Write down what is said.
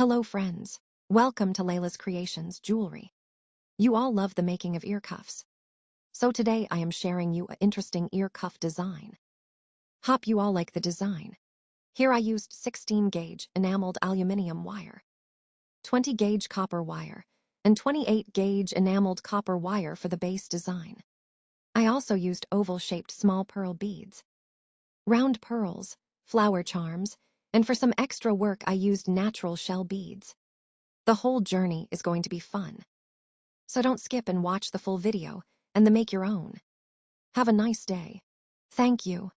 Hello friends, welcome to Laila's Creations Jewelry. You all love the making of ear cuffs. So today I am sharing you an interesting ear cuff design. Hope you all like the design. Here I used 16 gauge enameled aluminium wire, 20 gauge copper wire, and 28 gauge enameled copper wire for the base design. I also used oval-shaped small pearl beads, round pearls, flower charms, and for some extra work I used natural shell beads. The whole journey is going to be fun. So don't skip and watch the full video and then make your own. Have a nice day. Thank you.